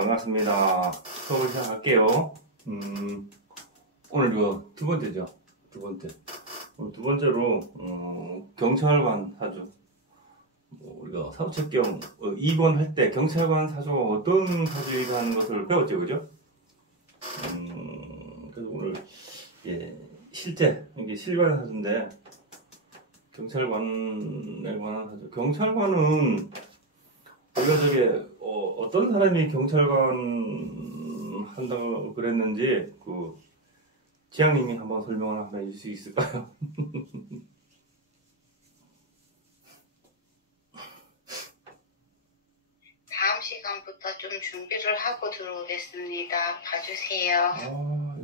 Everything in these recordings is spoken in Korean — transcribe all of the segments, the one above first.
반갑습니다. 수업을 시작할게요. 오늘 이거 두 번째죠. 두 번째. 오늘 두 번째로, 경찰관 사주. 우리가 사후책경 2권 할 때 경찰관 사주가 어떤 사주이가 하는 것을 배웠죠. 그죠? 그래서 오늘, 실제, 이게 실관 사주인데, 경찰관에 관한 사주. 경찰관은, 우리가 저게, 어떤 사람이 경찰관 한다고 그랬는지, 지향님이 한번 설명을 한번 해줄 수 있을까요? 다음 시간부터 좀 준비를 하고 들어오겠습니다. 봐주세요.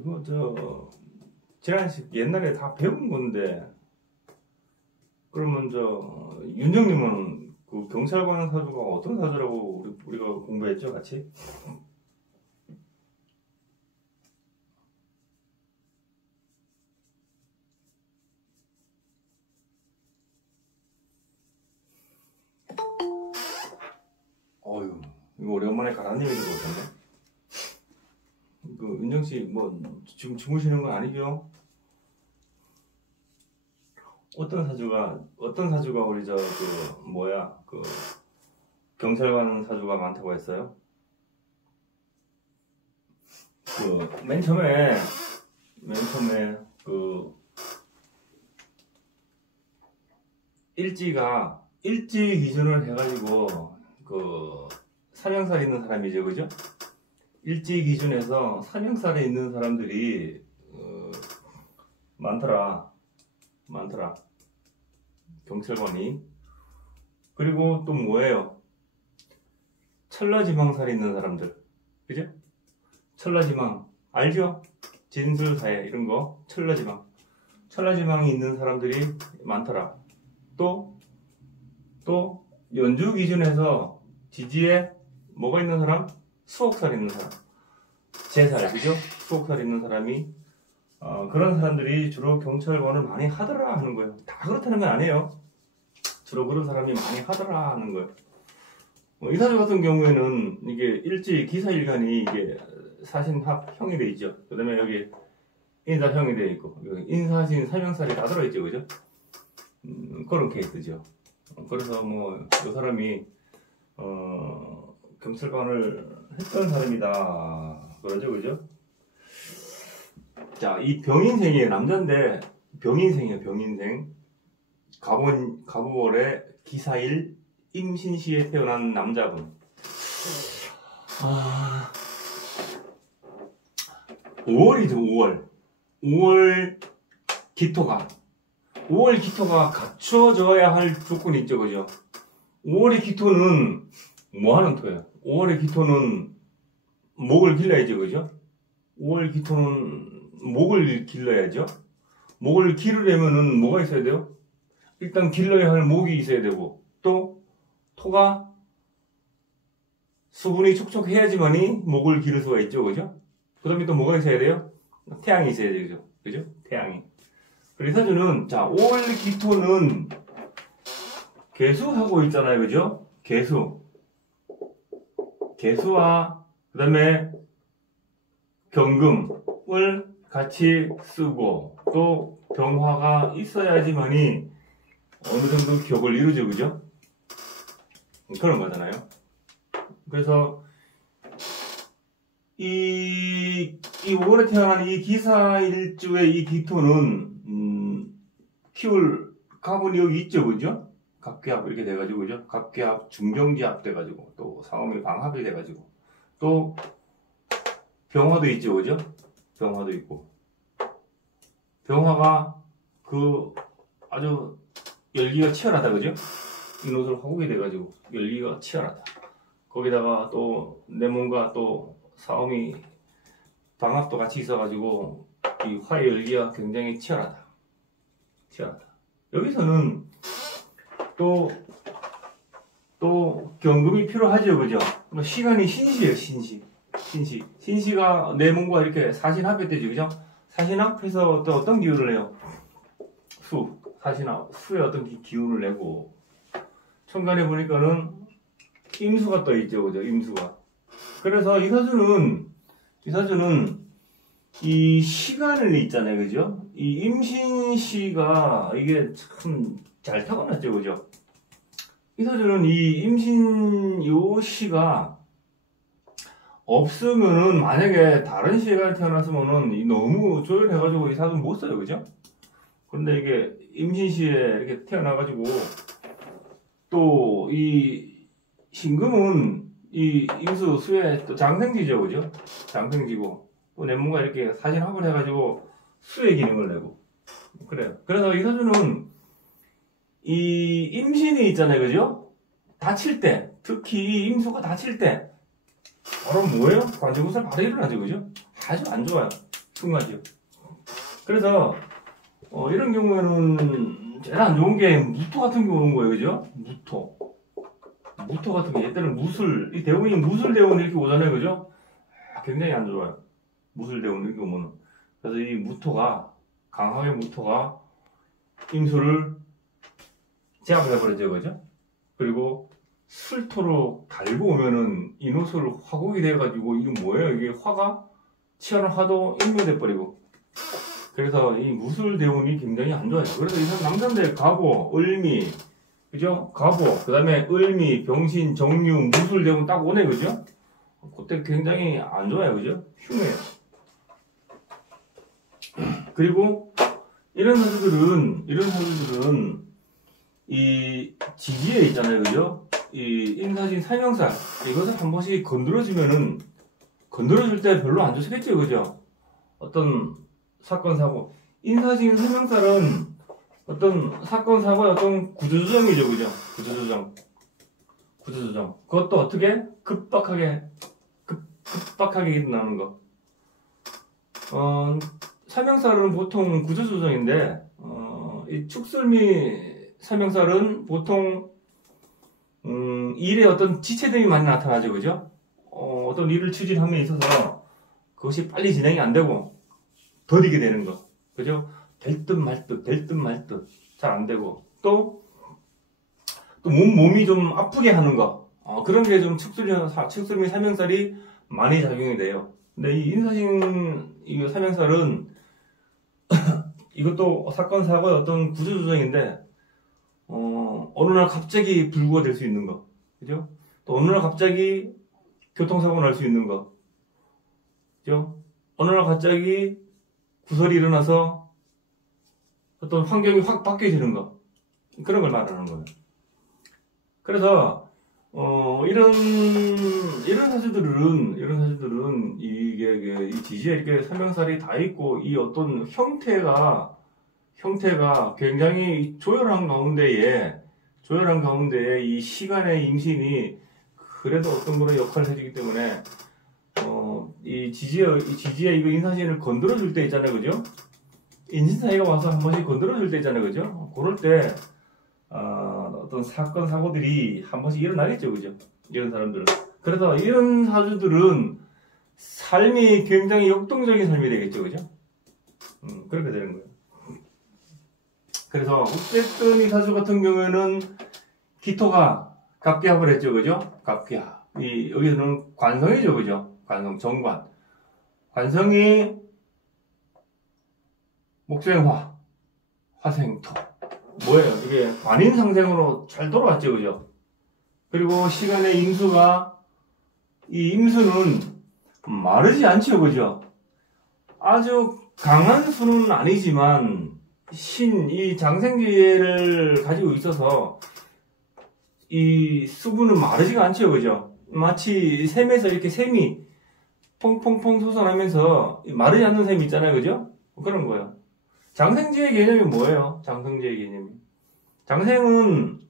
이거 제한식 옛날에 다 배운 건데, 그러면 윤정님은 그 경찰관 사주가 어떤 사주라고 우리가 공부했죠, 같이? 어휴, 이거 오랜만에 가라님이 들어오셨네. 윤정씨, 지금 주무시는 건 아니죠? 어떤 사주가 우리 경찰관 사주가 많다고 했어요? 맨 처음에, 일지 기준을 해가지고, 사명살이 있는 사람이죠, 그죠? 일지 기준에서 사명살에 있는 사람들이, 많더라. 경찰관이. 그리고 또 뭐예요? 천라지망살이 있는 사람들. 그죠? 천라지망. 알죠? 진술사회, 이런 거. 천라지망이 있는 사람들이 많더라. 또, 연주 기준에서 지지에 뭐가 있는 사람? 수옥살 있는 사람. 제살, 그죠? 수옥살 있는 사람이 그런 사람들이 주로 경찰관을 많이 하더라 하는 거예요. 다 그렇다는 건 아니에요. 주로 그런 사람이 많이 하더라 하는 거예요. 이 사주 같은 경우에는 이게 일지 기사일간이 이게 사신합형이 돼 있죠. 그 다음에 여기 인사형이 돼 있고, 여기 인사신 사명살이 다 들어있죠. 그죠? 그런 케이스죠. 그래서 이 사람이 경찰관을 했던 사람이다 그러죠. 그죠? 자, 이 병인생이에요. 남자인데 병인생이에요. 병인생. 갑오월에 기사일 임신시에 태어난 남자분. 5월이죠. 5월 기토가 5월 기토가 갖춰져야 할 조건이 있죠. 그죠? 5월의 기토는 뭐 하는 토예요? 5월의 기토는 목을 길러야죠. 그죠? 5월 기토는 목을 길러야죠. 목을 기르려면은 뭐가 있어야 돼요? 일단 길러야 할 목이 있어야 되고, 또 토가 수분이 촉촉해야지만이 목을 기를 수가 있죠. 그죠? 그 다음에 또 뭐가 있어야 돼요? 태양이 있어야 되죠. 그죠? 태양이. 그래서 사주는, 5월 기토는 개수하고 있잖아요. 그죠? 개수와 그 다음에 경금을 같이 쓰고, 또 병화가 있어야지만이 어느 정도 격을 이루죠. 그죠? 그런 거잖아요. 그래서 이 5월에 태어난 이 기사일주의 이 기토는 키울 갑은 여기 있죠. 그죠? 갑기합 이렇게 돼가지고, 그죠? 갑기합 중경지합 돼가지고, 또 상음이 방합이 돼가지고, 또 병화도 있죠. 그죠? 병화도 있고, 병화가 아주 열기가 치열하다. 그죠? 인호술 화국이 돼가지고 열기가 치열하다. 거기다가 또 내 몸과 또 사음이 방합도 같이 있어가지고 이 화의 열기가 굉장히 치열하다. 여기서는 또 경금이 필요하죠. 그죠? 시간이 신시예요. 신시가 내 몸과 이렇게 사신합했대죠. 그죠? 사신합해서 또 어떤 기운을 내요? 수의 어떤 기운을 내고, 천간에 보니까는 임수가 떠 있죠. 그죠? 임수가. 그래서 이 사주는 이 시간을 있잖아요, 그죠? 이 임신시가 이게 참 잘 타고났죠, 그죠? 이 사주는 이 임신 요 시가 없으면은 만약에 다른 시간에 태어났으면은 너무 조율해가지고 이 사주는 못 써요, 그죠? 근데 이게 임신시에 이렇게 태어나가지고 또 이 신금은 이 임수 수의 또 장생지죠, 그죠? 장생지고 또 내 뭔가 이렇게 사진합을 해가지고 수의 기능을 내고 그래요. 그래서 이 사주는 이 임신이 있잖아요, 그죠? 다칠 때, 특히 이 임수가 다칠 때 바로 뭐예요? 관제구설 바로 일어나죠, 그죠? 아주 안 좋아요. 흉하죠. 그래서 이런 경우에는 제일 안 좋은 게 무토 같은 게 오는 거예요, 그죠? 무토 같은 게 얘때는 무술, 이 대운이 무술 대운 이렇게 오잖아요, 그죠? 굉장히 안 좋아요. 무술 대운 이렇게 오면은. 그래서 이 무토가 강하게 무토가 임수를 제압해버리죠, 그죠? 그리고 술토로 달고 오면은 인호술 화곡이 돼가지고 이게 뭐예요? 이게 화가 치열한 화도 인묘돼버리고. 그래서 이 무술 대운이 굉장히 안 좋아요. 그래서 이 사람 남자인데 갑오, 을미, 그죠? 갑오, 그 다음에 을미, 병신, 정유, 무술 대운 딱 오네, 그죠? 그때 굉장히 안 좋아요, 그죠? 흉해요. 그리고 이런 사주들은 이 지지에 있잖아요, 그죠? 이 인사신 삼형살 이것을 한 번씩 건드려주면은 건드려줄 때 별로 안 좋겠죠, 그죠? 어떤 사건 사고 인사신 삼형살은 어떤 사건 사고의 어떤 구조조정이죠, 그죠? 구조조정. 그것도 어떻게 급박하게 일어나는 거. 삼형살은 보통 구조조정인데 이 축술미 삼형살은 보통 일에 어떤 지체됨이 많이 나타나죠, 그죠? 어떤 일을 추진함에 있어서 그것이 빨리 진행이 안 되고 더디게 되는 거, 그죠? 될 듯 말 듯 잘 안 되고 또 몸이 좀 아프게 하는 거, 그런 게 좀 축술미 삼형살이 많이 작용이 돼요. 근데 이 인사신 이 삼형살은 이것도 사건 사고의 어떤 구조조정인데 어느 날 갑자기 불구가 될 수 있는 거, 그죠? 또 어느 날 갑자기 교통사고 날 수 있는 거, 그죠? 어느 날 갑자기 구설이 일어나서 어떤 환경이 확 바뀌어지는 거, 그런 걸 말하는 거예요. 그래서 이런 사주들은 이게 이 지지에 이렇게 삼형살이 다 있고 이 어떤 형태가 굉장히 조열한 가운데에 이 시간의 임신이 그래도 어떤 그런 역할을 해주기 때문에 이 지지에 이거 인사신을 건드려줄 때 있잖아요, 그죠? 인신사이가 와서 한 번씩 건드려줄 때 있잖아요, 그죠? 그럴 때 어떤 사건 사고들이 한 번씩 일어나겠죠, 그죠? 이런 사람들은. 그래서 이런 사주들은 삶이 굉장히 역동적인 삶이 되겠죠, 그죠? 그렇게 되는 거예요. 그래서 어쨌든 이 사주 같은 경우에는 기토가 갑기합을 했죠, 그죠? 갑기합. 여기서는 관성이죠, 그죠? 관성, 정관. 관성이 목생화, 화생토. 뭐예요? 이게 관인상생으로 잘 돌아왔죠, 그죠? 그리고 시간의 임수가, 이 임수는 마르지 않죠, 그죠? 아주 강한 수는 아니지만, 이 장생지혜를 가지고 있어서, 이 수분은 마르지가 않죠, 그죠? 마치 샘에서 이렇게 샘이 퐁퐁퐁 솟아나면서 마르지 않는 샘이 있잖아요, 그죠? 그런 거예요. 장생지의 개념이 뭐예요? 장생지의 개념이. 장생은,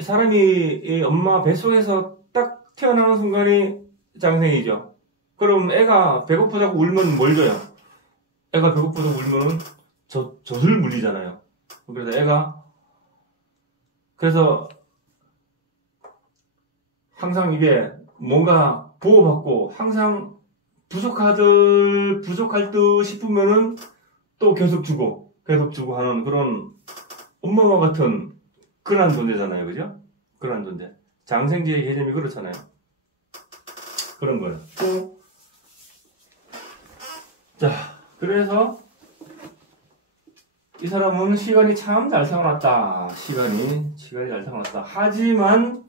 사람이 엄마 뱃속에서 딱 태어나는 순간이 장생이죠. 그럼 애가 배고프다고 울면 뭘 줘요? 애가 배고프다고 울면은 젖을 물리잖아요. 그래서 항상 이게 뭔가 보호받고 항상 부족할 듯 싶으면은 또 계속 주고 하는 그런 엄마와 같은 그런 존재잖아요, 그죠? 그런 존재. 장생지의 개념이 그렇잖아요. 그런 거예요. 또, 자, 그래서 이 사람은 시간이 참 잘 세워놨다. 시간이 잘 세워놨다. 하지만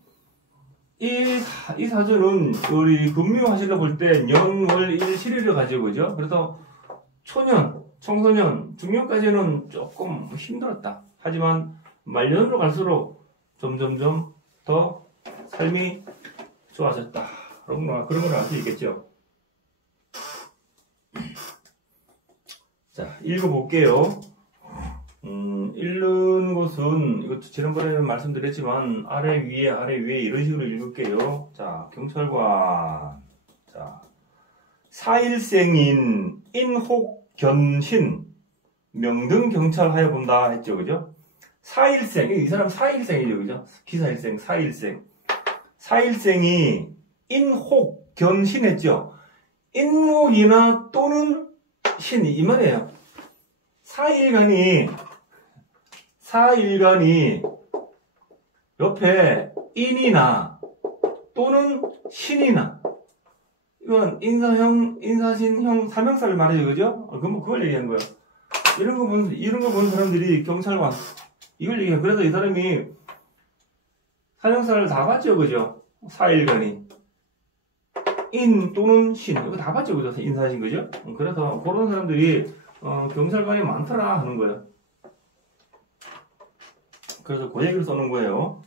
이 사주는 우리 금묘화실로 볼 때 연월일 실일을 가지고 있죠. 그래서 초년, 청소년, 중년까지는 조금 힘들었다. 하지만 말년으로 갈수록 점점점 더 삶이 좋아졌다. 그런 걸 알 수 있겠죠. 자, 읽어볼게요. 읽는 것은, 이것도 지난번에 말씀드렸지만, 아래 위에 이런 식으로 읽을게요. 자, 경찰관. 자, 사일생인 인혹견신, 명등 경찰하여 본다 했죠. 그죠? 사일생, 이 사람 사일생이죠. 그죠? 기사일생, 사일생. 사일생이 인혹견신 했죠. 인목이나 또는 신, 이 말이에요. 사일간이 옆에 인이나 또는 신이나, 이건 인사신형 삼형사를 말해요. 그죠? 그걸 얘기한 거예요. 이런 거 본 사람들이 경찰관, 이걸 얘기해요. 그래서 이 사람이 삼형사를 다 봤죠. 그죠? 사일간이. 인 또는 신, 이거 다 봤죠. 그죠? 인사신, 그죠? 그래서 그런 사람들이 경찰관이 많더라 하는 거예요. 그래서 그 얘기를 써놓은 거예요.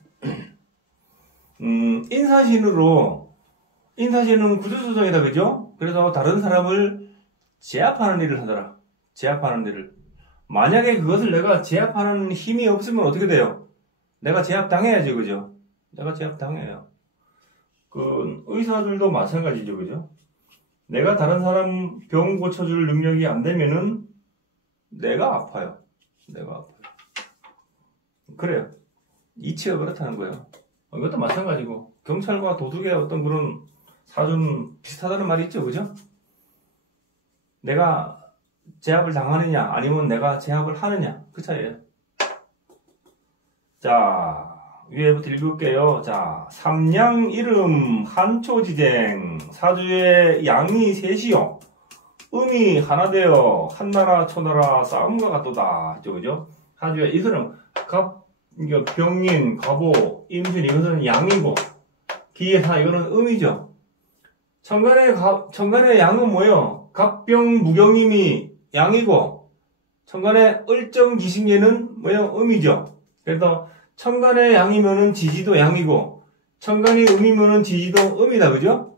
인사신은 구조조정이다, 그죠? 그래서 다른 사람을 제압하는 일을 하더라. 제압하는 일을. 만약에 그것을 내가 제압하는 힘이 없으면 어떻게 돼요? 내가 제압당해야지, 그죠? 내가 제압당해요. 의사들도 마찬가지죠, 그죠? 내가 다른 사람 병 고쳐줄 능력이 안 되면은 내가 아파요. 그래요. 이치가 그렇다는 거예요. 이것도 마찬가지고, 경찰과 도둑의 어떤 그런 사주는 비슷하다는 말이 있죠, 그죠? 내가 제압을 당하느냐, 아니면 내가 제압을 하느냐, 그 차이예요. 자, 위에부터 읽을게요. 자, 삼양 이름 한초지쟁, 사주의 양이 셋이요, 음이 하나 되어 한나라 초나라 싸움과 같도다 했죠, 그죠? 사주의 이 사람 병인, 갑오, 임신, 이것은 양이고, 기예사, 이거는 음이죠. 천간의 양은 뭐예요? 갑병, 무경임이 양이고, 천간의 을정기신계는 뭐예요? 음이죠. 그래서 천간의 양이면은 지지도 양이고, 천간이 음이면은 지지도 음이다, 그죠?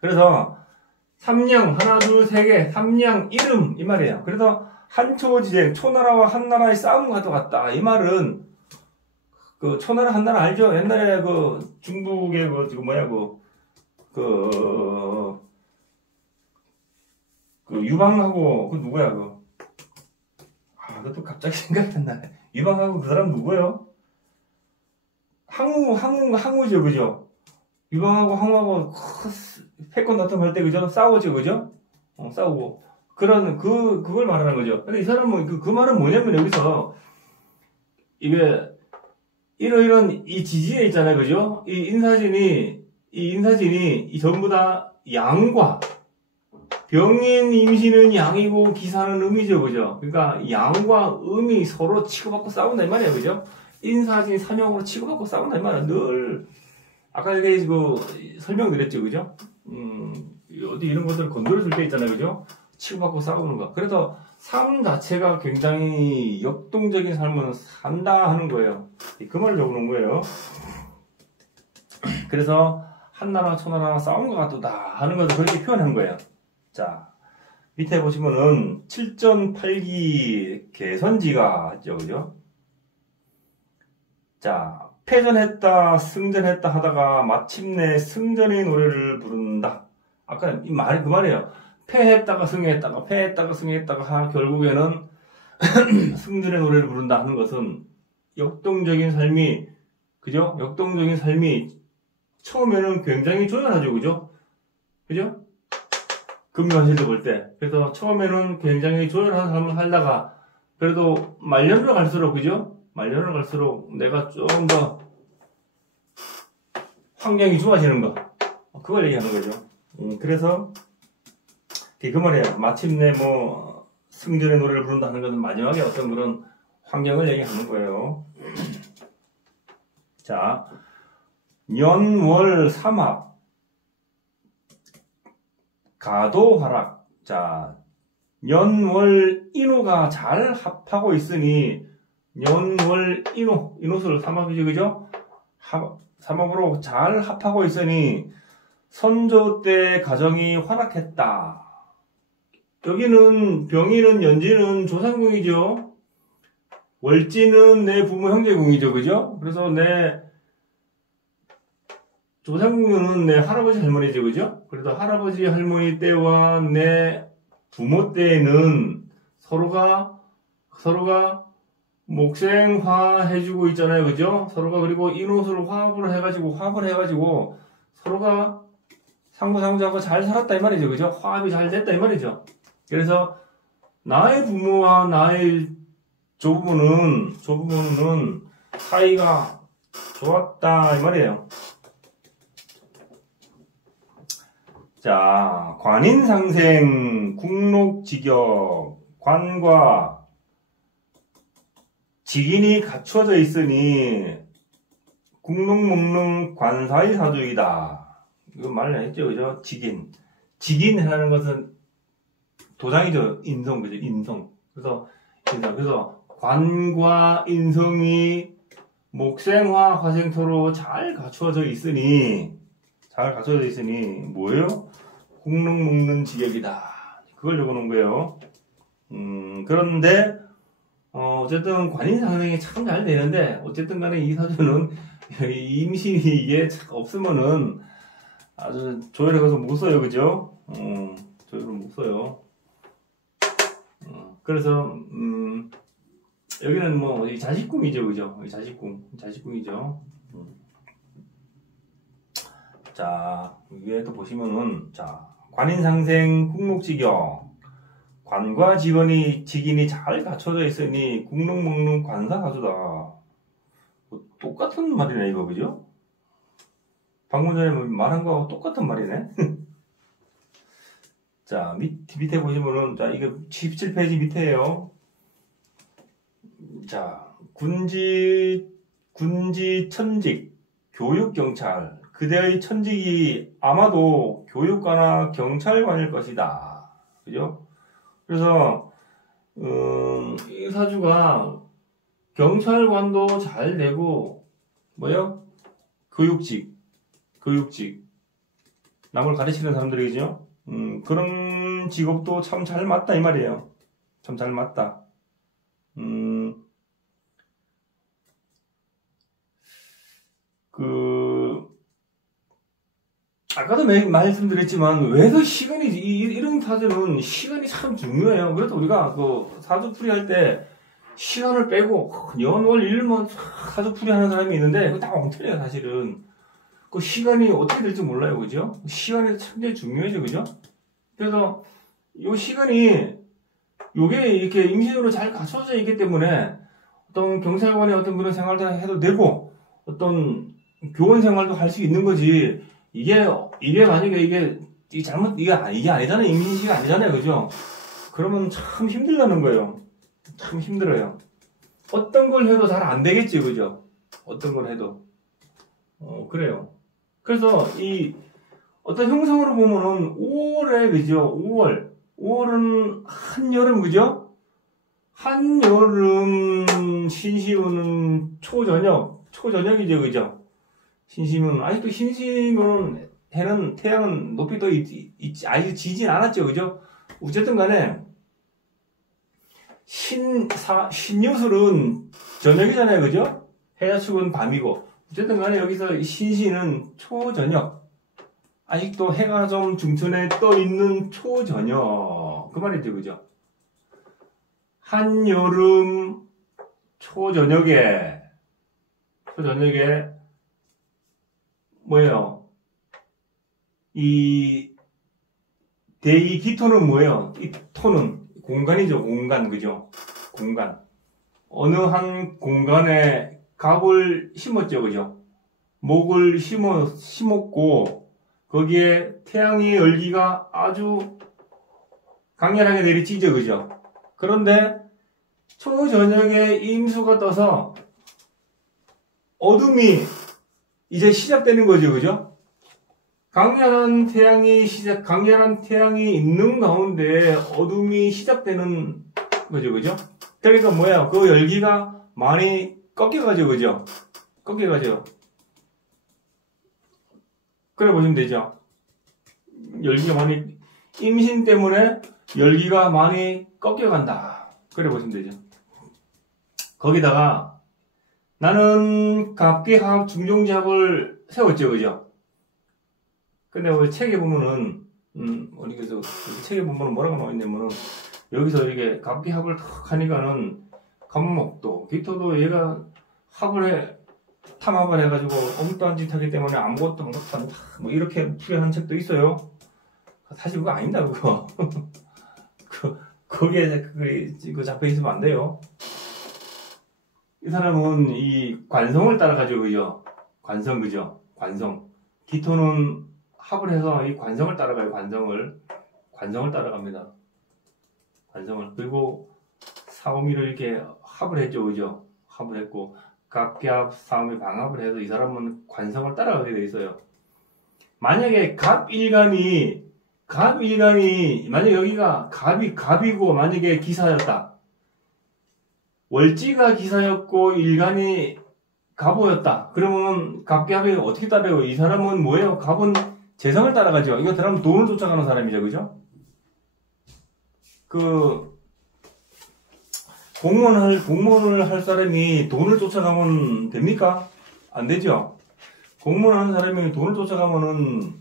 그래서 삼양, 하나, 둘, 세 개, 삼양 이름, 이 말이에요. 그래서 한초지쟁, 초나라와 한나라의 싸움과 같다. 이 말은, 초나라, 한나라 알죠? 옛날에 중국의 유방하고, 누구야, 그것도 갑자기 생각이 안 나네. 유방하고 그 사람 누구예요? 항우죠, 그죠? 유방하고 항우하고, 패권 나타날 때, 그죠? 싸우죠, 그죠? 싸우고. 그걸 말하는 거죠. 근데 이 사람은 그 말은 뭐냐면 여기서, 이게, 이런 이 지지에 있잖아요. 그죠? 이 인사진이 전부 다 양과, 병인 임신은 양이고 기사는 음이죠. 그죠? 그러니까 양과 음이 서로 치고받고 싸운다 이 말이에요. 그죠? 인사진 삼형으로 치고받고 싸운다 이 말이에요. 늘, 아까 여기 설명드렸죠. 그죠? 어디 이런 것들 건드려줄 때 있잖아요. 그죠? 치고받고 싸우는 거. 그래서 삶 자체가 굉장히 역동적인 삶을 산다 하는 거예요. 그 말을 적어놓은 거예요. 그래서 한나라 초나라 싸움과 같다 하는 것을 그렇게 표현한 거예요. 자, 밑에 보시면은 7전 8기 개선지가 있죠. 그죠? 자, 패전했다 승전했다 하다가 마침내 승전의 노래를 부른다. 아까 이 말이 그 말이에요. 패했다가 승했다가 결국에는 승전의 노래를 부른다 하는 것은 역동적인 삶이, 그죠? 역동적인 삶이 처음에는 굉장히 조연하죠, 그죠? 그죠? 금요화실로 볼 때. 그래서 처음에는 굉장히 조연한 삶을 살다가, 그래도 말년으로 갈수록, 그죠? 말년으로 갈수록 내가 좀 더 환경이 좋아지는 거. 그걸 얘기하는 거죠. 그래서 그 말이에요. 마침내 뭐 승전의 노래를 부른다는 것은 마지막에 어떤 그런 환경을 얘기하는 거예요. 자, 연월 삼합 가도화락. 자, 연월 인호가 잘 합하고 있으니 연월 인호술 삼합이죠, 그죠? 삼합으로 잘 합하고 있으니 선조 때 가정이 활락했다. 여기는 병이는 연지는 조상궁이죠. 월지는 내 부모 형제궁이죠, 그죠? 그래서 내 조상궁은 내 할아버지 할머니죠, 그죠? 그래서 할아버지 할머니 때와 내 부모 때에는 서로가 목생화 해주고 있잖아요, 그죠? 서로가 그리고 인호술 화합을 해가지고 서로가 상부상조하고 잘 살았다 이 말이죠, 그죠? 화합이 잘 됐다 이 말이죠. 그래서 나의 부모와 나의 조부모는 사이가 좋았다 이 말이에요. 자, 관인상생, 국록직역, 관과 직인이 갖추어져 있으니 국록목능 관사의 사주이다. 이거 말을 했죠, 그죠? 직인이라는 것은 도장이죠. 인성, 그죠? 인성. 그래서 관과 인성이 목생화 화생토로 잘 갖추어져 있으니 뭐예요? 국록목능 직역이다. 그걸 적어놓은 거예요. 그런데 어쨌든 관인상생이 참 잘 되는데 어쨌든 간에 이 사주는 임신이 이게 없으면은 아주 조율해 가서 못 써요, 그죠? 조율을 못 써요. 그래서 여기는 뭐 이 자식궁이죠, 그죠? 자식궁이죠. 자, 위에 또 보시면은 자, 관인상생 국록직역, 관과 직인이 잘 갖춰져 있으니 국록목능 관사사주다. 똑같은 말이네 이거, 그죠? 방금 전에 말한 거하고 똑같은 말이네. 자, 밑에 보시면은, 자, 이거 17페이지 밑에요. 자, 군지 천직, 교육경찰. 그대의 천직이 아마도 교육관이나 경찰관일 것이다. 그죠? 그래서, 이 사주가 경찰관도 잘 되고, 뭐요? 교육직. 남을 가르치는 사람들이죠? 그런 직업도 참 잘 맞다, 이 말이에요. 참 잘 맞다. 아까도 말씀드렸지만, 왜서 이런 사주는 시간이 참 중요해요. 그래서 우리가 사주풀이 할 때, 시간을 빼고, 연월, 일만 사주풀이 하는 사람이 있는데, 그거 다 엉터리예요, 사실은. 그 시간이 어떻게 될지 몰라요, 그죠? 시간이 참 중요해져, 그죠? 그래서, 요 시간이, 요게 이렇게 임신으로 잘 갖춰져 있기 때문에, 어떤 경찰관의 어떤 그런 생활도 해도 되고, 어떤 교원 생활도 할 수 있는 거지, 이게 만약에 이게 아니잖아요. 임신시가 아니잖아요. 그죠? 그러면 참 힘들다는 거예요. 참 힘들어요. 어떤 걸 해도 잘 안 되겠지. 그죠? 어떤 걸 해도. 그래요. 그래서 어떤 형상으로 보면은 5월에, 그죠? 5월은 한여름, 그죠? 한여름 신시우는 초저녁이죠. 그죠? 신시면, 아직도 신시면 태양은 높이 더 아직 지진 않았죠, 그죠? 어쨌든 간에, 신유술은 저녁이잖아요, 그죠? 해자축은 밤이고, 어쨌든 간에 여기서 신시는 초저녁. 아직도 해가 좀 중천에 떠 있는 초저녁. 그 말이죠, 그죠? 한여름 초저녁에, 뭐예요? 이 대이기토는 뭐예요? 이 토는 공간이죠, 공간, 그죠? 공간. 어느 한 공간에 갑을 심었죠, 그죠? 목을 심었고 거기에 태양의 열기가 아주 강렬하게 내리쬐죠, 그죠? 그런데 초저녁에 임수가 떠서 어둠이 이제 시작되는 거죠, 그죠? 강렬한 태양이 있는 가운데 어둠이 시작되는 거죠, 그죠? 그러니까 뭐예요? 그 열기가 많이 꺾여가죠, 그죠? 꺾여가죠. 그래 보시면 되죠. 열기가 많이, 임신 때문에 열기가 많이 꺾여간다. 그래 보시면 되죠. 거기다가 나는 갑기합 중종잡을 세웠죠, 그죠? 근데 우리 책에 보면은, 어디서, 책에 보면은 뭐라고 나와있냐면은, 여기서 이렇게 갑기합을 탁 하니까는, 갑목도, 기토도 얘가 탐합을 해가지고, 엉뚱한 짓 하기 때문에 아무것도 못한다. 뭐, 이렇게 풀이하는 책도 있어요. 사실 그거 아닙니다, 그거. 거기에 그거 잡혀 있으면 안 돼요. 이 사람은 이 관성을 따라가죠, 그죠? 관성, 그죠? 관성. 기토는 합을 해서 이 관성을 따라가요, 관성을 따라갑니다. 관성을. 그리고 사오미를 이렇게 합을 했죠, 그죠? 합을 했고, 갑기합, 사오미 방합을 해서 이 사람은 관성을 따라가게 돼 있어요. 만약에 갑일간이, 만약에 여기가 갑이고, 만약에 기사였다. 월지가 기사였고, 일간이 갑오였다. 그러면 갑기합이 어떻게 따라요? 이 사람은 뭐예요? 갑은 재성을 따라가죠. 이거 사람은 돈을 쫓아가는 사람이죠, 그죠? 공무원을 할 사람이 돈을 쫓아가면 됩니까? 안 되죠? 공무원 하는 사람이 돈을 쫓아가면은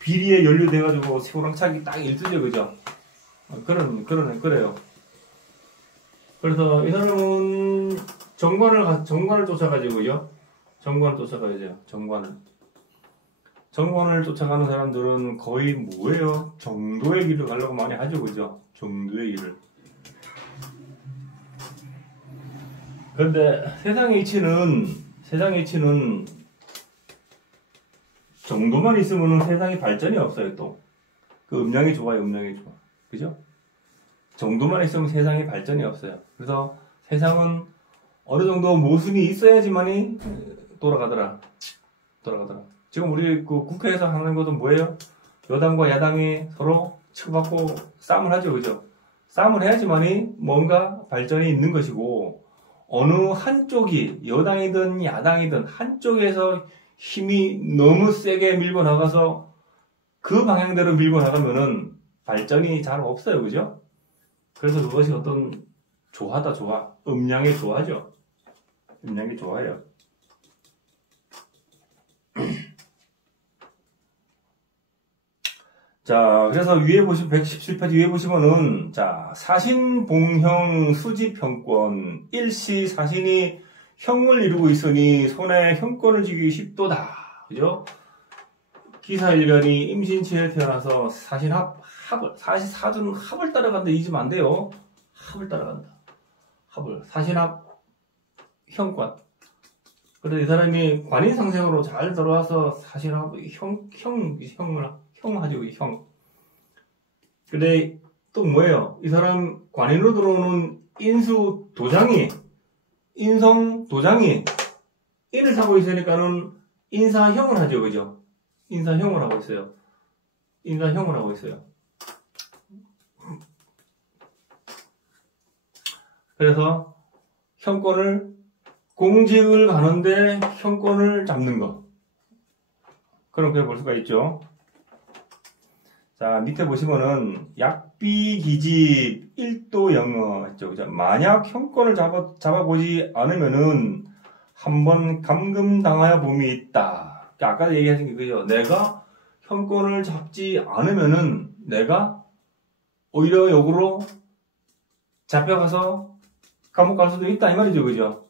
비리에 연루돼가지고 세우랑차기 딱 일주죠, 그죠? 그래요. 그래서 이 사람은 정관을 쫓아가지고, 그죠? 정관을 쫓아가야죠, 정관을 쫓아가는 사람들은 거의 뭐예요? 정도의 길을 가려고 많이 하죠, 그죠? 정도의 길을. 그런데 세상의 이치는 정도만 있으면 세상에 발전이 없어요, 또. 그 음량이 좋아요, 그죠? 정도만 있으면 세상에 발전이 없어요. 그래서 세상은 어느 정도 모순이 있어야지만이 돌아가더라. 지금 우리 그 국회에서 하는 것은 뭐예요? 여당과 야당이 서로 치고받고 싸움을 하죠, 그죠? 싸움을 해야지만이 뭔가 발전이 있는 것이고, 어느 한쪽이, 여당이든 야당이든 한쪽에서 힘이 너무 세게 밀고 나가서 그 방향대로 밀고 나가면은 발전이 잘 없어요, 그죠? 그래서 그것이 어떤 좋아. 음량이 좋아요. 자, 그래서 위에 보시면 117페이지 위에 보시면은 자, 사신봉형 수지평권 일시 사신이 형을 이루고 있으니 손에 형권을 쥐기 쉽도다. 그죠? 기사일간이 임신치에 태어나서 사준 합을 따라간다. 잊으면 안 돼요. 합을 따라간다. 사신합 형권. 그래서 이 사람이 관인상생으로 잘 들어와서 사신합 형을 하죠, 형. 근데 또 뭐예요? 이 사람 관인으로 들어오는 인성 도장이 인을 타고 있으니까는 인사형을 하죠, 그죠? 인사형을 하고 있어요. 그래서 공직을 가는데 형권을 잡는 거. 그렇게 볼 수가 있죠. 자, 밑에 보시면은 약비기집 1도 영어 했죠, 그죠? 만약 형권을 잡아보지 않으면은 한번 감금당하여 봄이 있다. 아까 얘기하신 게 그죠? 내가 형권을 잡지 않으면은 내가 오히려 역으로 잡혀가서 감옥 갈 수도 있다 이 말이죠, 그죠?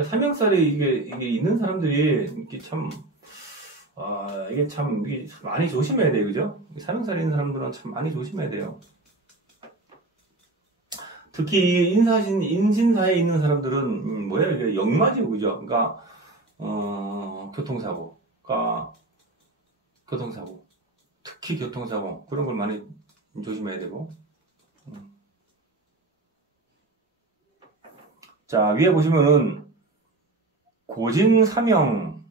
삼형살이 이게 있는 사람들이 이게 참 많이 조심해야 돼요, 그죠? 삼형살이 있는 사람들은 참 많이 조심해야 돼요. 특히 인신사에 있는 사람들은 뭐예요? 이게 역마죠, 그죠? 그러니까 교통사고, 특히 교통사고 그런 걸 많이 조심해야 되고. 자, 위에 보시면은 고진사명,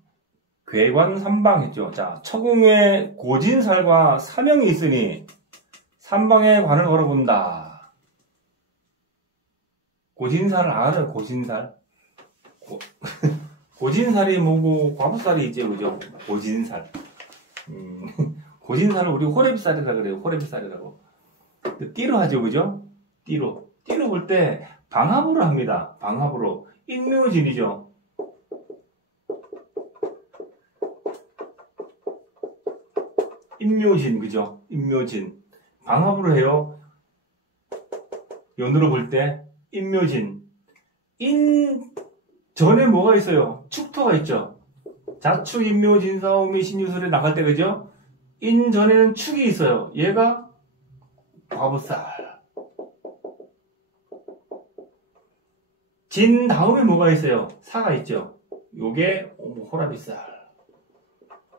괴관삼방 했죠. 자, 처궁에 고진살과 사명이 있으니 삼방에 관을 걸어본다. 고진살을 알아요? 고진살. 고진살이 뭐고 과부살이 있죠, 그죠? 고진살. 고진살을 우리 호래비살이라 그래요. 호래비살이라고. 띠로 하죠, 그죠? 띠로 볼 때 방합으로 합니다. 방합으로. 인묘진이죠. 인묘진, 그죠? 인묘진. 방합으로 해요. 연으로 볼 때 인묘진. 인 전에 뭐가 있어요? 축토가 있죠. 자축, 인묘, 진사오미, 신유술에 나갈 때, 그죠? 인 전에는 축이 있어요. 얘가 과부살. 진 다음에 뭐가 있어요? 사가 있죠. 요게 호라비살.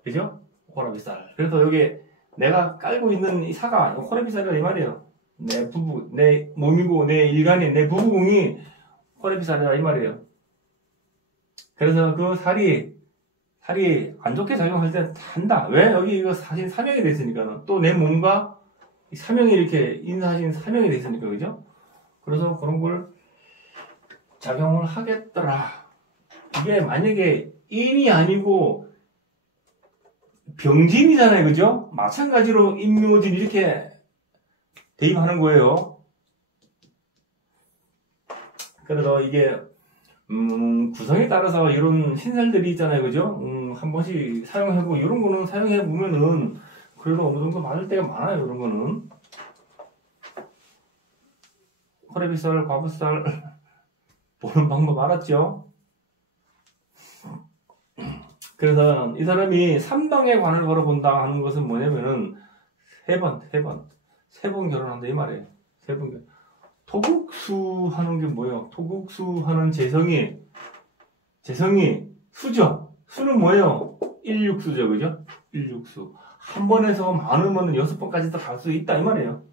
그죠? 호라비살. 그래서 여기 내가 깔고 있는 이 사가 호라비살이라 이 말이에요. 내 몸이고 내 일간이 내 부부궁이 호라비살이라 이 말이에요. 그래서 그 살이 안 좋게 작용할 때 한다. 왜? 여기 이거 사실 사명이 됐으니까는. 또 내 몸과 사명이 이렇게, 인사신 사명이 됐으니까, 그죠? 그래서 그런 걸 작용을 하겠더라. 이게 만약에 인이 아니고 병진이잖아요, 그죠? 마찬가지로 인묘진 이렇게 대입하는 거예요. 그래서 이게 구성에 따라서 이런 신살들이 있잖아요, 그죠? 한 번씩 사용해보고 이런 거는 사용해보면은 그래도 어느 정도 맞을 때가 많아요, 이런 거는. 호래비살, 과부살 보는 방법 알았죠? 그래서 이 사람이 삼방에 관을 걸어본다 하는 것은 뭐냐면은 세 번 결혼한다 이 말이에요. 세 번 결혼. 토국수 하는 게 뭐예요? 토국수 하는 재성이 수죠. 수는 뭐예요? 일육수죠, 그죠? 일육수. 한 번에서 많으면 6번까지 다 갈 수 있다 이 말이에요.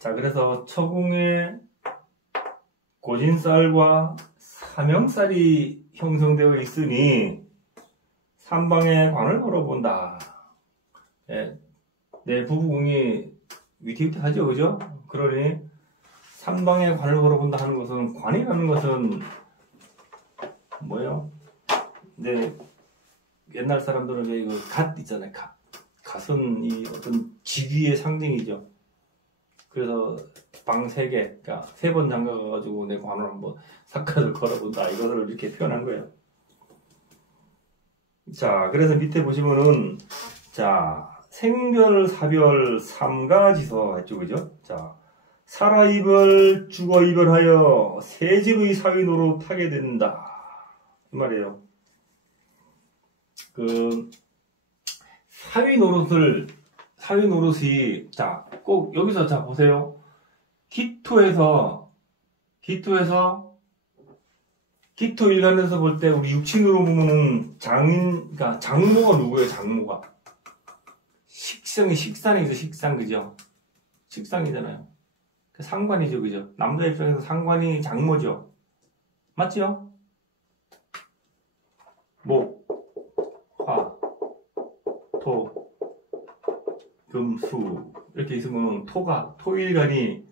자, 그래서 처궁에 고진살과 사명살이 형성되어 있으니 삼방에 관을 걸어본다. 예, 내 부부궁이 위태위태하죠, 그죠? 그러니 삼방에 관을 걸어본다 하는 것은, 관이라는 것은 뭐예요? 네, 옛날 사람들은 이거 갓 있잖아요. 갓은 이 어떤 직위의 상징이죠. 그래서 방 3개, 그러니까 3번 잠가가지고 내 관을 한번 삿갓을 걸어본다. 이거를 이렇게 표현한 거예요. 자, 그래서 밑에 보시면은, 자, 생별, 사별, 삼가지서 했죠, 그죠? 자, 살아 이별, 죽어 이별하여 세 집의 사위 노릇하게 된다. 이 말이에요. 사위 노릇이, 자, 꼭 여기서 자, 보세요. 기토에서 기토 일간에서 볼 때 우리 육친으로 보면은 그러니까 장모가 누구예요? 장모가 식상이죠. 식상, 그죠? 식상이잖아요. 상관이죠, 그죠? 남자 입장에서 상관이 장모죠. 맞죠? 목, 화, 토, 금, 수 이렇게 있으면 토일간이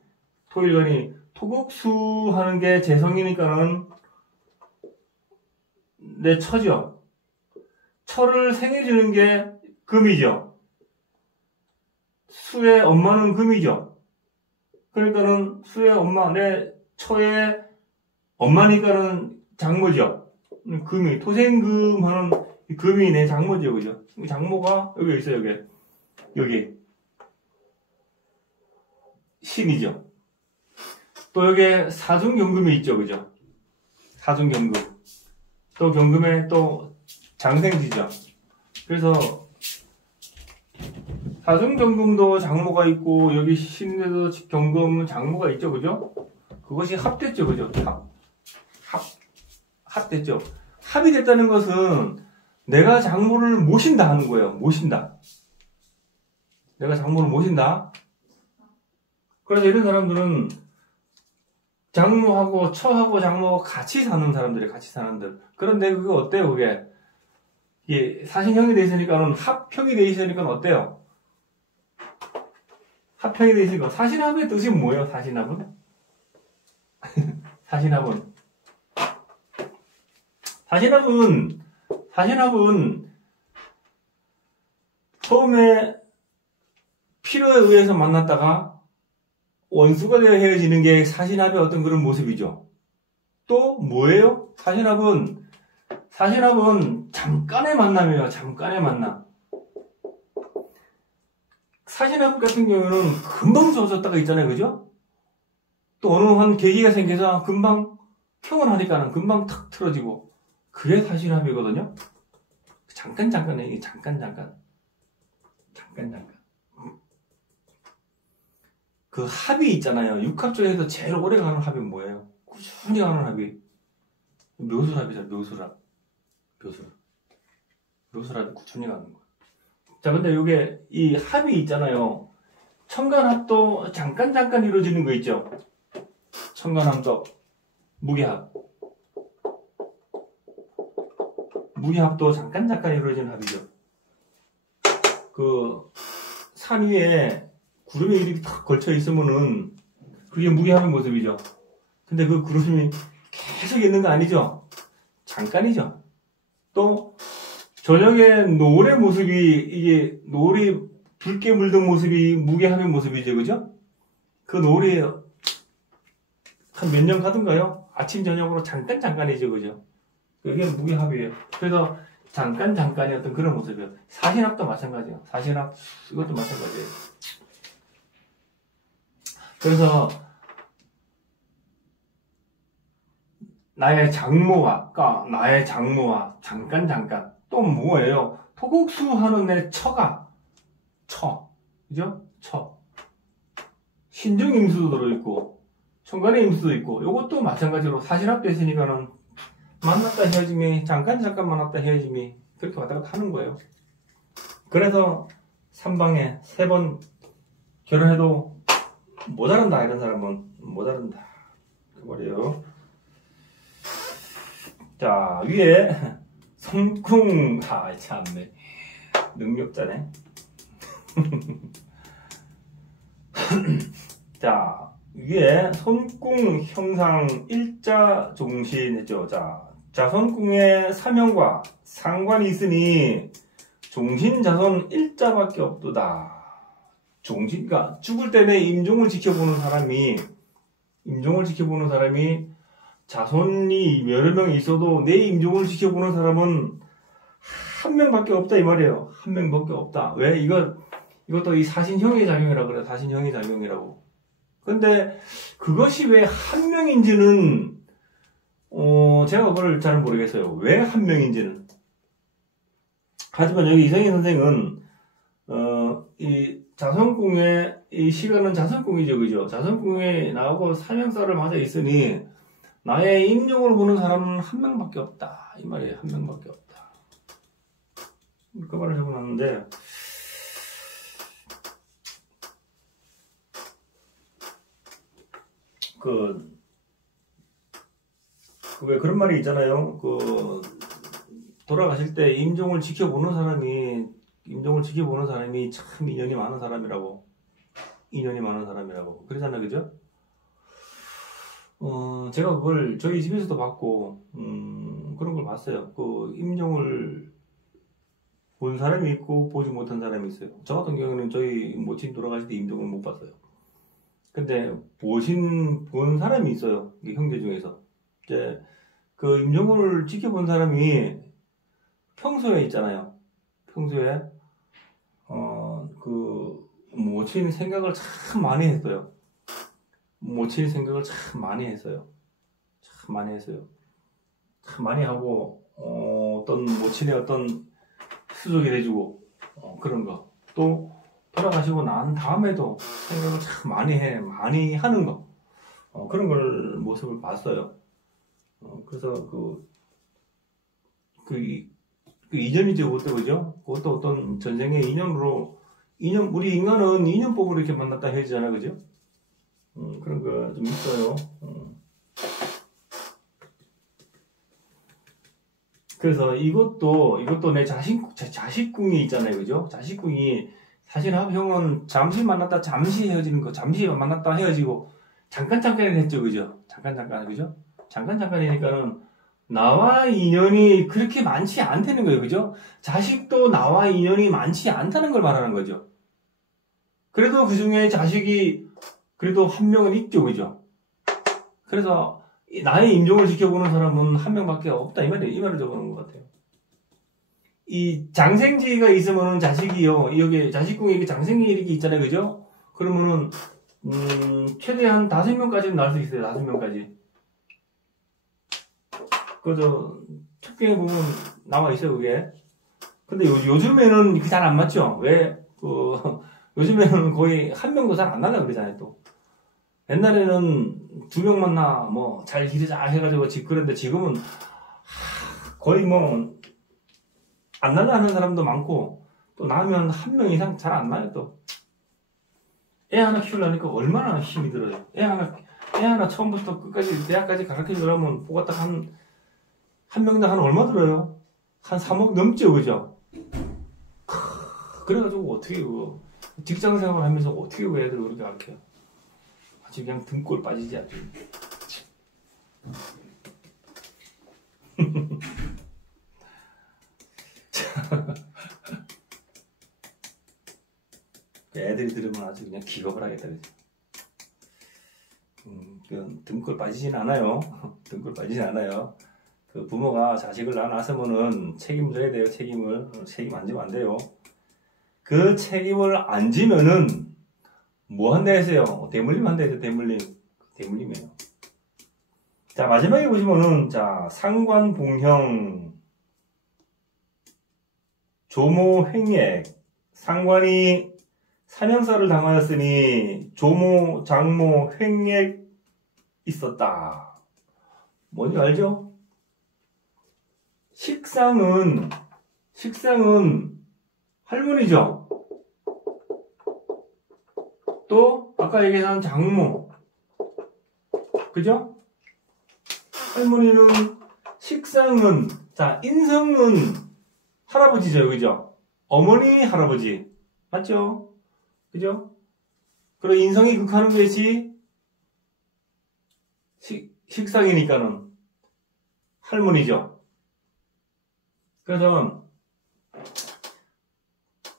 토국수 하는 게 재성이니까는 내 처죠. 처를 생해주는 게 금이죠. 수의 엄마는 금이죠. 그러니까는 수의 엄마, 내 처의 엄마니까는 장모죠. 금이, 토생금 하는 금이 내 장모죠, 그죠? 장모가 여기 있어요, 여기. 신이죠. 또 여기에 사중경금이 있죠, 그죠? 사중경금. 또 경금에 또 장생지죠. 그래서 사중경금도 장모가 있고 여기 신에도 경금 장모가 있죠, 그죠? 그것이 합됐죠, 그죠? 합됐죠. 합이 됐다는 것은 내가 장모를 모신다 하는 거예요. 모신다. 내가 장모를 모신다. 그래서 이런 사람들은 장모하고 처하고 장모하고 같이 사는 사람들이 같이 사는들. 그런데 그게 어때요, 그게? 이게 사신형이 돼 있으니까는 합형이 돼 있으니까 어때요? 합형이 돼 있으니까 사신합의 뜻이 뭐예요, 사신합은? 사신합은 처음에 필요에 의해서 만났다가 원수가 되어 헤어지는 게 사신합의 어떤 그런 모습이죠. 또 뭐예요? 사신합은 잠깐의 만남이에요. 잠깐의 만남. 사신합 같은 경우는 금방 좋아졌다가 있잖아요. 그죠? 또 어느 한 계기가 생겨서 금방 평을 하니까는 금방 탁 틀어지고 그게 사신합이거든요. 잠깐. 그 합이 있잖아요. 육합 중에서 제일 오래 가는 합이 뭐예요? 꾸준히 가는 합이 묘술합이죠. 묘술합이 꾸준히 가는 거예요. 자, 근데 요게 이 합이 있잖아요. 청간합도 잠깐 이루어지는 거 있죠. 청간합도 무기합도 잠깐 이루어지는 합이죠. 그 산 위에 구름이 이렇게 탁 걸쳐 있으면은 그게 무기합의 모습이죠. 근데 그 구름이 계속 있는 거 아니죠? 잠깐이죠. 또 저녁에 노을의 모습이 이게 노을이 붉게 물든 모습이 무기합의 모습이죠, 그죠? 그 노을이 한 몇 년 가든가요? 아침 저녁으로 잠깐이죠, 그죠? 그게 무기합이에요. 그래서 잠깐의 어떤 그런 모습이에요. 사신합도 마찬가지예요. 사신합 이것도 마찬가지예요. 그래서 나의 장모와 잠깐 또 뭐예요? 토국수 하는 애 처가 그죠? 신중임수도 들어있고 청간의 임수도 있고 요것도 마찬가지로 사신합 됐으니까는 만났다 헤어짐이 잠깐 만났다 헤어짐이 그렇게 왔다 갔다 하는 거예요. 그래서 3방에 3번 결혼해도 모자란다 이런 사람은 모자란다 그 말이에요. 자, 위에 손궁 참네 능력자네. 자, 위에 손궁 형상 일자 종신 했죠. 자손궁에 사명과 상관이 있으니 종신 자손 일자밖에 없도다. 종신가 죽을 때 내 임종을 지켜보는 사람이 자손이 여러 명이 있어도 내 임종을 지켜보는 사람은 한 명밖에 없다 이 말이에요. 한 명밖에 없다. 왜? 이것도 이 사신형의 작용이라고 그래요. 사신형의 작용이라고. 근데 그것이 왜 한 명인지는 제가 그걸 잘 모르겠어요. 왜 한 명인지는. 하지만 여기 이성희 선생은 이 자손궁의 이 시간은 자손궁이죠, 그죠? 자손궁에 나오고 사명사를 맞아 있으니 나의 임종을 보는 사람은 한 명밖에 없다 이 말이에요. 한 명밖에 없다. 그 말을 적어놨는데 왜 그런 말이 있잖아요. 돌아가실 때 임종을 지켜보는 사람이 참 인연이 많은 사람이라고 그러잖아요, 그죠? 제가 그걸 저희 집에서도 봤고 그런 걸 봤어요. 그 임종을 본 사람이 있고 보지 못한 사람이 있어요. 저 같은 경우는 저희 모친 돌아가실 때 임종을 못 봤어요. 근데 본 사람이 있어요. 형제 중에서. 이제 그 임종을 지켜본 사람이 평소에 있잖아요. 평소에 그 모친 생각을 참 많이 했어요. 참 많이 하고 어떤 모친의 어떤 수족이 돼주고 그런 거. 또 돌아가시고 난 다음에도 생각을 참 많이 하는 거. 그런 걸 모습을 봤어요. 그래서 그 이념이죠, 그것도, 그죠? 그것도 어떤 전생의 이념으로, 우리 인간은 이념 보고 이렇게 만났다 헤어지잖아, 그죠? 그런 거 좀 있어요. 그래서 이것도 내 자식궁이 있잖아요, 그죠? 자식궁이, 사실 형은 잠시 만났다 잠시 헤어지는 거, 잠시 만났다 헤어지고, 잠깐이 됐죠, 그죠? 잠깐, 그죠? 잠깐이니까는, 나와 인연이 그렇게 많지 않다는 거예요, 그죠? 자식도 나와 인연이 많지 않다는 걸 말하는 거죠. 그래도 그 중에 자식이, 그래도 한 명은 있죠, 그죠? 그래서, 나의 임종을 지켜보는 사람은 한 명밖에 없다, 이 말을 적어놓은 것 같아요. 이 장생지가 있으면은 자식이요, 여기 자식궁에 이렇게 장생이 이렇게 있잖아요, 그죠? 그러면은, 최대한 5명까지는 날 수 있어요, 5명까지. 첩경에 보면 나와 있어요, 그게. 근데 요즘에는 잘 안 맞죠? 왜, 요즘에는 거의 한 명도 잘 안 날라 그러잖아요, 또. 옛날에는 2명 만나, 잘 기르자 해가지고, 그런데 지금은, 거의 안 날라 하는 사람도 많고, 또 나면 1명 이상 잘 안 나요, 또. 애 하나 키우려니까 얼마나 힘이 들어요. 애 하나 처음부터 끝까지, 대학까지 가르쳐 주려면, 보가 딱 한 명당 한 얼마 들어요? 한 3억 넘죠, 그죠? 그래가지고 어떻게, 직장 생활 하면서 어떻게 애들 그렇게 가르쳐요? 아주 그냥 등골 빠지지 않죠. 애들이 들으면 아주 그냥 기겁을 하겠다, 그죠? 등골 빠지진 않아요. 등골 빠지진 않아요. 그 부모가 자식을 낳았으면은 책임을 져야 돼요, 책임 안 지면 안 돼요. 그 책임을 안 지면은, 뭐 한다 했어요? 대물림 한다 했어요, 대물림이에요. 자, 마지막에 보시면은, 자, 상관봉형, 조모횡액, 상관이 사명사를 당하였으니, 조모, 장모, 횡액 있었다. 뭔지 알죠? 식상은 할머니죠. 또 아까 얘기한 장모, 그죠? 할머니는, 식상은, 자, 인성은 할아버지죠, 그죠? 어머니, 할아버지, 맞죠? 그죠? 그리고 인성이 극하는 것이 식상이니까는 할머니죠. 그래서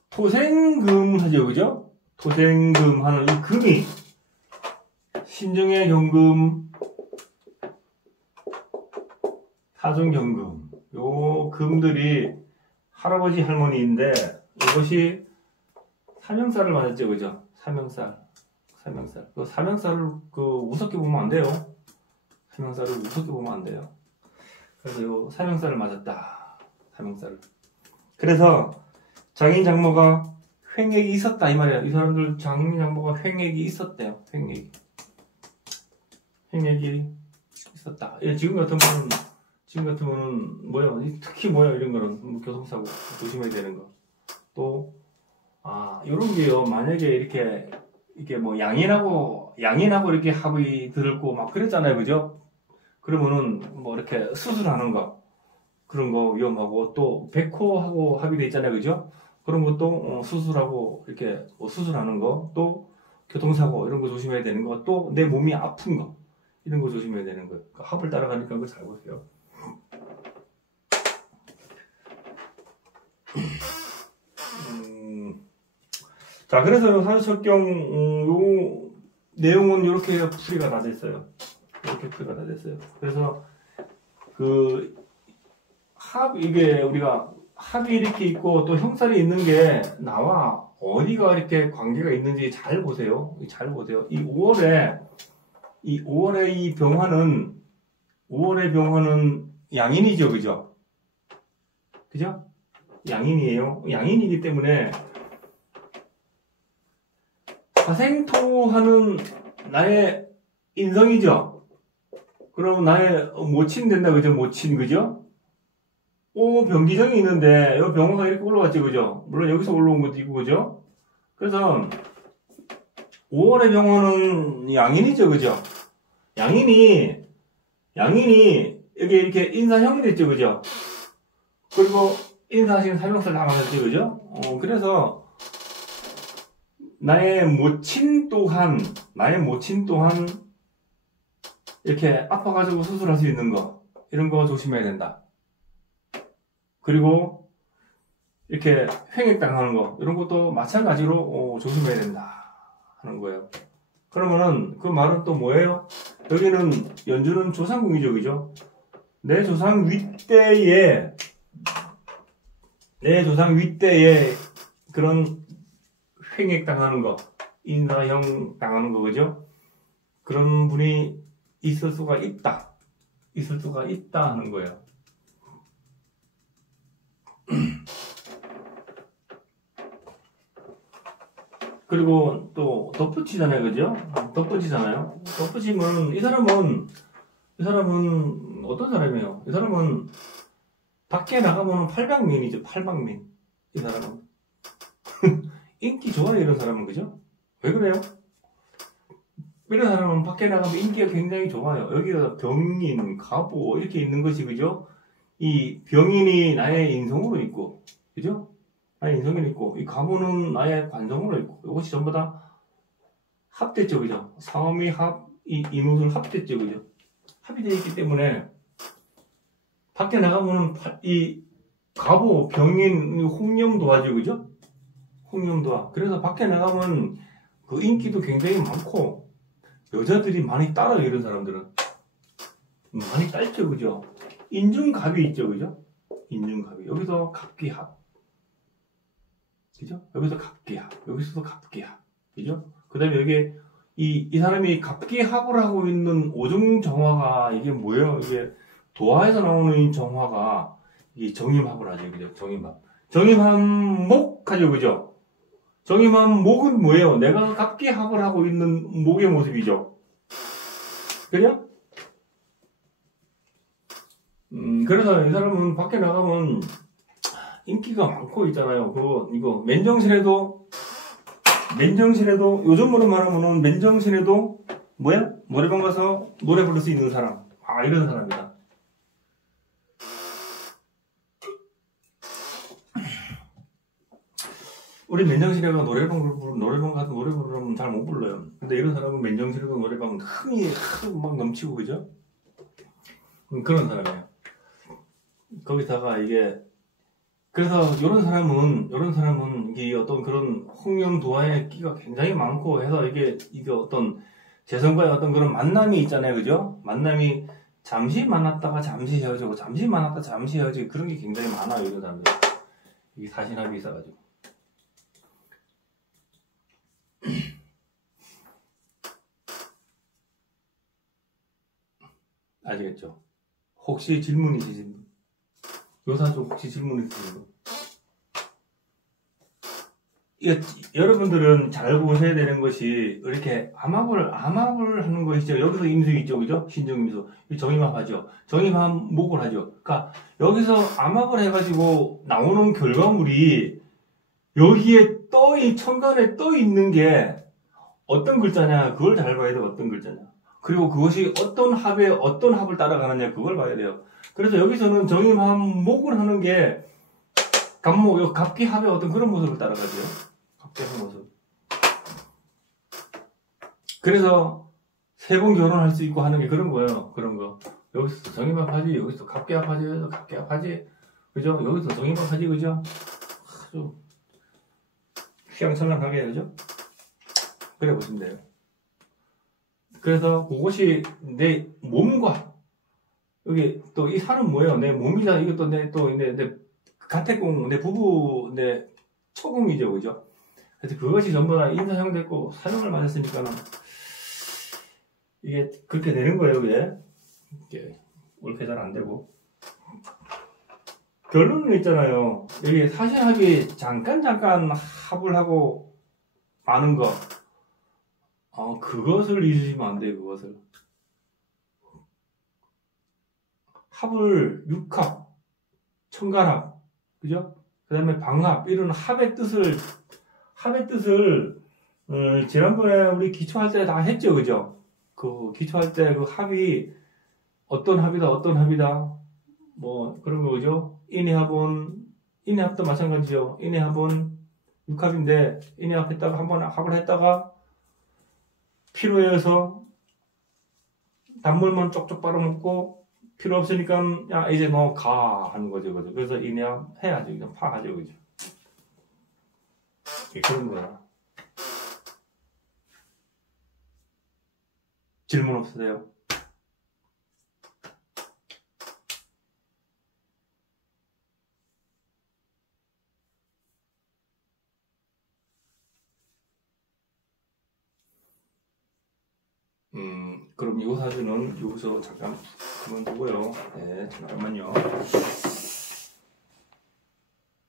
토생금 하죠, 그죠? 토생금 하는 이 금이 신중의 경금, 타중경금, 요 금들이 할아버지 할머니인데 이것이 사명살을 맞았죠, 그죠? 사명살. 그 사명살을 우습게 보면 안 돼요. 사명살을 우습게 보면 안 돼요. 그래서 요 사명살을 맞았다. 사명살을. 그래서 장인 장모가 횡액이 있었다 이 말이에요. 이 사람들 장인 장모가 횡액이 있었대요. 횡액이 있었다. 예, 지금 같으면은 뭐요? 특히 뭐요? 이런 거는 교통사고 조심해야 되는 거. 또 요런 게요. 만약에 이렇게 뭐 양인하고 이렇게 합의 들었고 막 그랬잖아요, 그죠? 그러면은 뭐 이렇게 수술하는 거 그런 거 위험하고 또 백호하고 합의돼 있잖아요, 그죠? 그런 것도 수술하고 이렇게 뭐 수술하는 거 또 교통사고 이런 거 조심해야 되는 거 또 내 몸이 아픈 거 이런 거 조심해야 되는 거예요. 그 합을 따라가니까 그거 잘 보세요. 자, 그래서 사주첩경 요 내용은 이렇게 풀이가 다 됐어요. 그래서 이게 우리가 합이 이렇게 있고 또 형살이 있는 게 나와 어디가 이렇게 관계가 있는지 잘 보세요. 이 5월에 이 병화는 5월의 병화는 양인이죠, 그죠? 양인이에요. 양인이기 때문에 사생토하는 나의 인성이죠. 그럼 나의 모친 된다, 그죠? 모친, 그죠? 병기정이 있는데, 요 병화가 이렇게 올라왔지, 그죠? 물론 여기서 올라온 것도 있고, 그죠? 그래서, 5월의 병화는 양인이죠, 그죠? 양인이, 여기 이렇게 인사형이 됐죠, 그죠? 그리고, 인사하시는 사명설 나가셨죠, 그죠? 그래서, 나의 모친 또한, 이렇게 아파가지고 수술할 수 있는 거, 이런 거 조심해야 된다. 그리고 이렇게 횡액당하는 거 이런 것도 마찬가지로 조심해야 된다 하는 거예요. 그러면은 그 말은 또 뭐예요? 여기는 연주는 조상궁이죠, 그죠? 내 조상 윗대에 그런 횡액당하는 거, 인사형 당하는 거, 그죠? 그런 분이 있을 수가 있다 하는 거예요. 그리고 또 덧붙이잖아요, 그죠? 덧붙이면 이 사람은 어떤 사람이에요? 이 사람은 밖에 나가면 팔방민이죠, 팔방민. 이 사람은 인기 좋아요, 이런 사람은, 그죠? 왜 그래요? 이런 사람은 밖에 나가면 인기가 굉장히 좋아요. 여기가 병인, 가보 이렇게 있는 것이, 그죠? 이 병인이 나의 인성으로 있고, 그죠? 나의 인성으로 있고, 이 가보는 나의 관성으로 있고, 이것이 전부 다 합됐죠, 그죠? 사음이 이 인옷을 합됐죠, 그죠? 합이 되어 있기 때문에, 밖에 나가면은 이 가보, 병인, 홍염도화죠, 그죠? 홍염도화. 그래서 밖에 나가면 그 인기도 굉장히 많고, 여자들이 많이 따라요, 이런 사람들은. 많이 딸죠, 그죠? 인중갑이 있죠, 그죠? 인중갑이. 여기서 갑기합. 그죠? 여기서 갑기합. 여기서도 갑기합. 그죠? 그 다음에 여기, 이 사람이 갑기합을 하고 있는 오중정화가 이게 뭐예요? 이게 도화에서 나오는 이 정화가 이 정임합을 하죠, 그죠? 정임합. 정임합목 하죠, 그죠? 정임합목은 뭐예요? 내가 갑기합을 하고 있는 목의 모습이죠. 그래요? 그래서 이 사람은 밖에 나가면 인기가 많고 있잖아요. 이거 맨정신에도 요즘으로 말하면은 맨정신에도 뭐야? 노래방 가서 노래 부를 수 있는 사람. 이런 사람이다. 우리 맨정신에 가서 노래방 가서 노래 부르면 잘 못 불러요. 근데 이런 사람은 맨정신에도 노래방 흥이 막 넘치고, 그죠? 그런 사람이에요. 거기다가 이게 그래서 이런 사람은 이게 어떤 그런 홍염도화의 끼가 굉장히 많고 해서 이게 어떤 재성과의 어떤 그런 만남이 있잖아요, 그죠? 만남이 잠시 만났다가 잠시 헤어지고 잠시 만났다 잠시 헤어지고 그런 게 굉장히 많아요, 이런 사람들. 이게 사신합이 있어가지고. 아시겠죠? 혹시 질문 있으신 분? 요사족 혹시 질문 있으신 분? 여러분들은 잘 보셔야 되는 것이 이렇게 암합을 하는 것이죠. 여기서 임수 있죠, 그죠? 신정임수. 정임합 하죠. 정임합 목을 하죠. 그러니까 여기서 암합을 해가지고 나오는 결과물이 여기에 천간에 떠 있는 게 어떤 글자냐, 그걸 잘 봐야 돼요. 어떤 글자냐. 그리고 그것이 어떤 합을 따라가느냐, 그걸 봐야 돼요. 그래서 여기서는 정임합 목을 하는 게 갑목, 갑기합의 어떤 그런 모습을 따라가죠. 갑기합의 모습. 그래서 세 번 결혼할 수 있고 하는 게 그런 거예요. 그런 거. 여기서 정임합 하지, 여기서 갑기합 하지, 여기서 갑기합 하지, 그죠? 여기서 정임합 하지, 그죠? 아주 휘황찬란하게, 그죠? 그래 보시면 돼요. 그래서 그것이 내 몸과 여기 또 이 살은 뭐예요? 내 몸이잖아. 이것도 내 가택궁, 내 부부, 내 초궁이죠, 그죠? 그래서 그것이 전부 다 인사형 됐고 사용을 맞았으니까는 이게 그렇게 되는 거예요, 이게 옳게 잘 안 되고. 결론은 있잖아요. 여기 사신합이 잠깐 합을 하고 마는 거. 그것을 잊으시면 안 돼, 그것을. 합을 육합, 청간합, 그죠? 그 다음에 방합, 이런 합의 뜻을, 지난번에 우리 기초할 때 다 했죠, 그죠? 그 기초할 때 그 합이 어떤 합이다. 뭐, 그런 거, 그죠? 인해합도 마찬가지죠. 인해합은 육합인데, 인해합 한번 합을 했다가, 필요해서 단물만 쪽쪽 빨아먹고, 필요 없으니까, 야, 이제 너 가. 하는 거죠, 그죠? 그래서 인해합 해야죠, 그죠? 파하죠, 그죠? 그런 거야. 질문 없으세요? 그럼 이 사진은 여기서 잠깐 그만두고요. 네, 잠깐만요.